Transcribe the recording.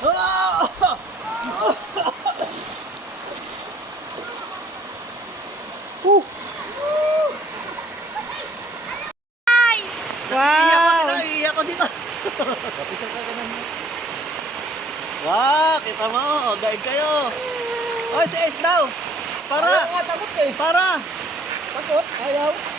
Wow! Iiyak ko dito. Wow, kita mo. O, guide kayo. Oy, si Ace daw. Para. Ayaw nga, takot eh. Para. Takot? Ayaw.